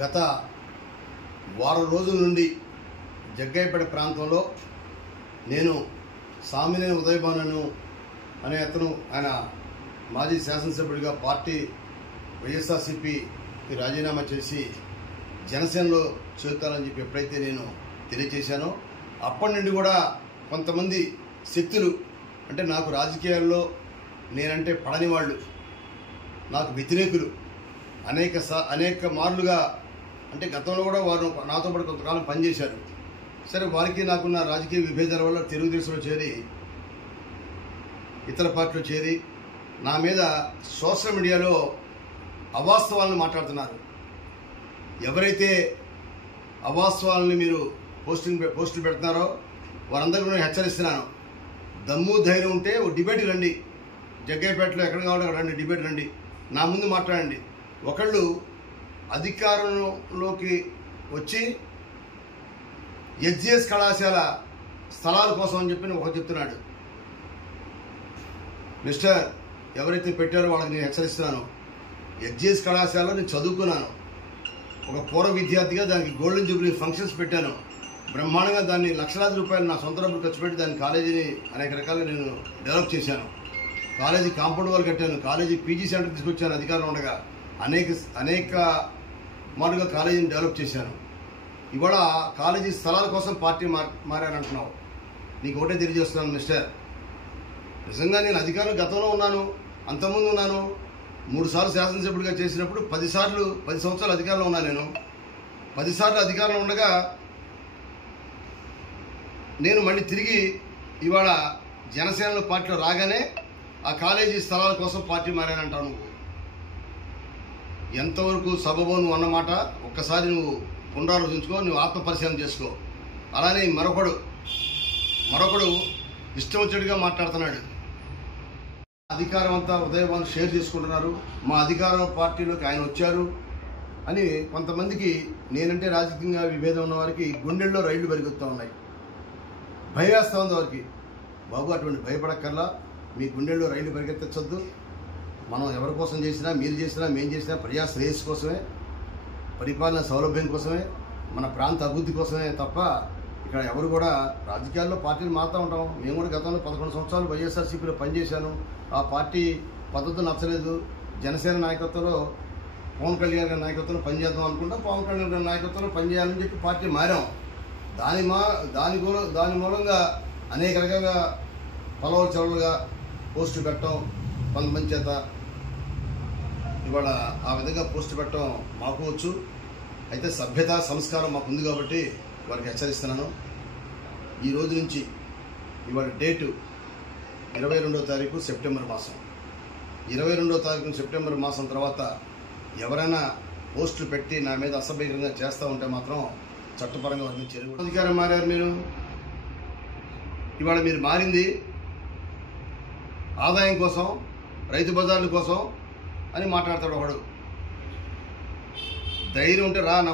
గత వారం రోజుల నుండి జగ్గయ్యపేట ప్రాంతంలో నేను సామినేని ఉదయభాను అనే అతను ఆయన మాజీ శాసనసభ్యుడిగా పార్టీ వైఎస్ఆర్సీపీకి రాజీనామా చేసి జనసేనలో చేరుతానని చెప్పి ఎప్పుడైతే నేను తెలియజేశానో అప్పటి నుండి కూడా కొంతమంది శక్తులు అంటే నాకు రాజకీయాల్లో నేనంటే పడని వాళ్ళు, నాకు వ్యతిరేకులు అనేక మార్లుగా అంటే గతంలో కూడా వారు నాతో పాటు కొంతకాలం పనిచేశారు. సరే, వారికి నాకున్న రాజకీయ విభేదాల వల్ల తెలుగుదేశంలో చేరి ఇతర పార్టీలో చేరి నా మీద సోషల్ మీడియాలో అవాస్తవాలను మాట్లాడుతున్నారు. ఎవరైతే అవాస్తవాలని మీరు పోస్టులు పెడుతున్నారో వారందరూ నేను హెచ్చరిస్తున్నాను. దమ్ము ధైర్యం ఉంటే ఓ డిబేట్ రండి, జగ్గయ్యపేటలో ఎక్కడ కావాలో రండి, డిబేట్ రండి, నా ముందు మాట్లాడండి. ఒకళ్ళు అధికారంలోకి వచ్చి ఎస్జిఎస్ కళాశాల స్థలాల కోసం అని చెప్పి ఒకరు చెప్తున్నాడు. మిస్టర్, ఎవరైతే పెట్టారో వాళ్ళకి నేను హెచ్చరిస్తున్నాను. ఎస్జిఎస్ కళాశాలలో నేను చదువుకున్నాను. ఒక పూర్వ విద్యార్థిగా దానికి గోల్డెన్ జూబ్లీ ఫంక్షన్స్ పెట్టాను. బ్రహ్మాండంగా దాన్ని లక్షలాది రూపాయలు నా సొంత డబ్బులు ఖర్చు పెట్టి దాని కాలేజీని అనేక రకాలుగా నేను డెవలప్ చేశాను. కాలేజీ కాంపౌండ్ వాల్ కట్టాను. కాలేజీ పీజీ సెంటర్ తీసుకొచ్చాను. అధికారంలో ఉండగా అనేక మారుగా కాలేజీని డెవలప్ చేశాను. ఇవాళ కాలేజీ స్థలాల కోసం పార్టీ మారానంటున్నావు. నీకు ఒకటే తెలియజేస్తున్నాను మిస్టర్, నిజంగా నేను అధికారం గతంలో ఉన్నాను, అంతకుముందు ఉన్నాను. 3 సార్లు శాసనసభ్యుడిగా చేసినప్పుడు 10 సంవత్సరాలు అధికారంలో ఉన్నాను. నేను 10 సార్లు అధికారంలో ఉండగా నేను మళ్ళీ తిరిగి ఇవాళ జనసేనలో పార్టీలో రాగానే ఆ కాలేజీ స్థలాల కోసం పార్టీ మారానంటావు. నువ్వు ఎంతవరకు సబబో నువ్వు అన్నమాట ఒక్కసారి నువ్వు పునరాలోచించుకో, నువ్వు ఆత్మపరిశీలన చేసుకో. అలానే మరొకడు ఇష్టం వచ్చినట్టుగా మాట్లాడుతున్నాడు. అధికారం అంతా ఉదయభాను షేర్ చేసుకుంటున్నారు. మా అధికార పార్టీలోకి ఆయన వచ్చారు అని కొంతమందికి, నేనంటే రాజకీయంగా విభేదం ఉన్న వారికి గుండెల్లో రైళ్లు పరిగెత్తుతూ ఉన్నాయి. భయవేస్తా ఉంది వారికి. బాబు, అటువంటి భయపడక్కర్లా. మీ గుండెల్లో రైళ్లు పరిగెత్తచ్చొద్దు. మనం ఎవరి కోసం చేసినా, మీరు చేసినా, మేము చేసినా ప్రజా శ్రేయస్సు కోసమే, పరిపాలన సౌలభ్యం కోసమే, మన ప్రాంత అభివృద్ధి కోసమే తప్ప ఇక్కడ ఎవరు కూడా రాజకీయాల్లో పార్టీలు మారుతూ ఉంటాం. మేము కూడా గతంలో 11 సంవత్సరాలు వైఎస్ఆర్సీపీలో పనిచేశాను. ఆ పార్టీ పద్ధతులు నచ్చలేదు. జనసేన నాయకత్వంలో పవన్ కళ్యాణ్ గారి నాయకత్వంలో పనిచేద్దాం అనుకుంటాం. పవన్ కళ్యాణ్ గారి నాయకత్వంలో పనిచేయాలని చెప్పి పార్టీ మారాం. దాని మూలంగా అనేక రకాలుగా పొలవలుగా పోస్టు పెట్టడం కొంతమంది చేత ఇవాళ ఆ విధంగా పోస్టు పెట్టడం మాకు వచ్చు. అయితే సభ్యత సంస్కారం మాకు ఉంది కాబట్టి వారికి హెచ్చరిస్తున్నాను. ఈ రోజు నుంచి ఇవాళ డేటు 22వ తారీఖు సెప్టెంబర్ మాసం. 22వ తారీఖు సెప్టెంబర్ మాసం తర్వాత ఎవరైనా పోస్టులు పెట్టి నా మీద అసభ్యంగా చేస్తూ ఉంటే మాత్రం చట్టపరంగా వారిని చర్య. అధికారం మారారు మీరు. ఇవాళ మీరు మారింది ఆదాయం కోసం, రైతు బజార్ల కోసం అని మాట్లాడతాడు ఒకడు. ధైర్యం ఉంటే రా, నా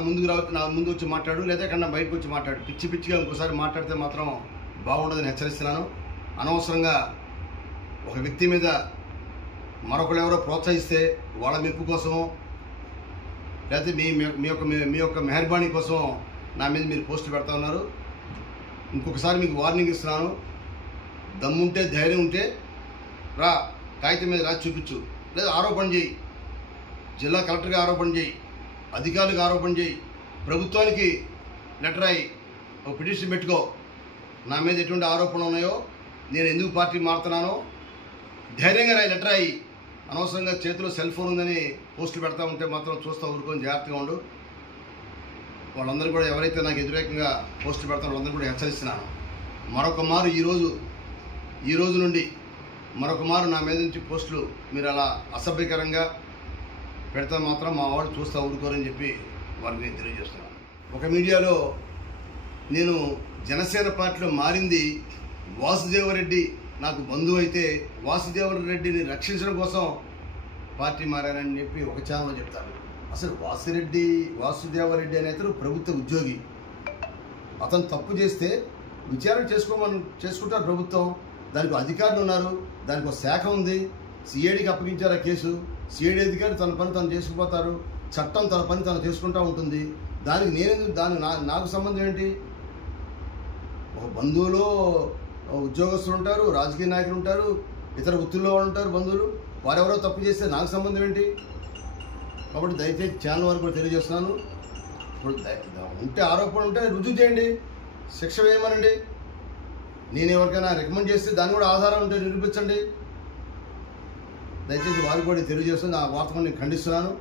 ముందు వచ్చి మాట్లాడు, లేదా ఎక్కడన్నా బయటకు వచ్చి మాట్లాడు. పిచ్చిగా ఇంకోసారి మాట్లాడితే మాత్రం బాగుండదని హెచ్చరిస్తున్నాను. అనవసరంగా ఒక వ్యక్తి మీద మరొకరు ఎవరో ప్రోత్సహిస్తే వాళ్ళ మెప్పు కోసమో, లేకపోతే మీ యొక్క మెహర్బానీ కోసం నా మీద మీరు పోస్టులు పెడతా ఉన్నారు. ఇంకొకసారి మీకు వార్నింగ్ ఇస్తున్నాను. దమ్ముంటే, ధైర్యం ఉంటే రా, కాగితం మీద రాసి చూపించు, లేదా ఆరోపణ చేయి. జిల్లా కలెక్టర్గా ఆరోపణ చేయి, అధికారులకు ఆరోపణ చేయి, ప్రభుత్వానికి లెటర్ రాయి, ఒక పిటిషన్ పెట్టుకో. నా మీద ఎటువంటి ఆరోపణలు ఉన్నాయో, నేను ఎందుకు పార్టీ మారుతున్నానో ధైర్యంగా రాయి, లెటర్ రాయి. అనవసరంగా చేతిలో సెల్ ఫోన్ ఉందని పోస్టులు పెడతా ఉంటే మాత్రం చూస్తూ ఊరుకొని జాగ్రత్తగా ఉండు. వాళ్ళందరూ కూడా ఎవరైతే నాకు వ్యతిరేకంగా పోస్టులు పెడతారో వాళ్ళందరూ కూడా హెచ్చరిస్తున్నాను. మరొక మారు ఈ రోజు నుండి మరొక మారు నా మీద నుంచి పోస్టులు మీరు అలా అసభ్యకరంగా పెడతా మాత్రం మా వాళ్ళు చూస్తూ ఊరుకోరని చెప్పి వారికి నేను తెలియజేస్తున్నాను. ఒక మీడియాలో నేను జనసేన పార్టీలో మారింది వాసుదేవరెడ్డి నాకు బంధువు అయితే వాసుదేవరెడ్డిని రక్షించడం కోసం పార్టీ మారానని చెప్పి ఒక ఛానల్లో చెప్తారు. అసలు వాసుదేవరెడ్డి అనే అతను ప్రభుత్వ ఉద్యోగి. అతను తప్పు చేస్తే విచారణ చేసుకుంటారు ప్రభుత్వం. దానికి అధికారులు ఉన్నారు, దానికి ఒక శాఖ ఉంది. సిఐడికి అప్పగించారు ఆ కేసు. సిఐడి అధికారులు తన పని తను చేసుకుపోతారు. చట్టం తన పని తను చేసుకుంటూ ఉంటుంది. దానికి నాకు సంబంధం ఏంటి? ఒక బంధువులు ఉద్యోగస్తులు ఉంటారు, రాజకీయ నాయకులు ఉంటారు, ఇతర వృత్తుల్లో ఉంటారు బంధువులు. వారెవరో తప్పు చేస్తే నాకు సంబంధం ఏంటి? కాబట్టి దయచేసి ఛానల్ వరకు కూడా తెలియజేస్తున్నాను. ఇప్పుడు ఉంటే ఆరోపణ ఉంటే రుజువు చేయండి, శిక్ష వేయమనండి. నేను ఎవరికైనా రికమెండ్ చేస్తే దాన్ని కూడా ఆధారం ఉంటే నిరూపించండి. దయచేసి వారికి కూడా తెలియజేస్తుంది. ఆ వార్తను నేను ఖండిస్తున్నాను.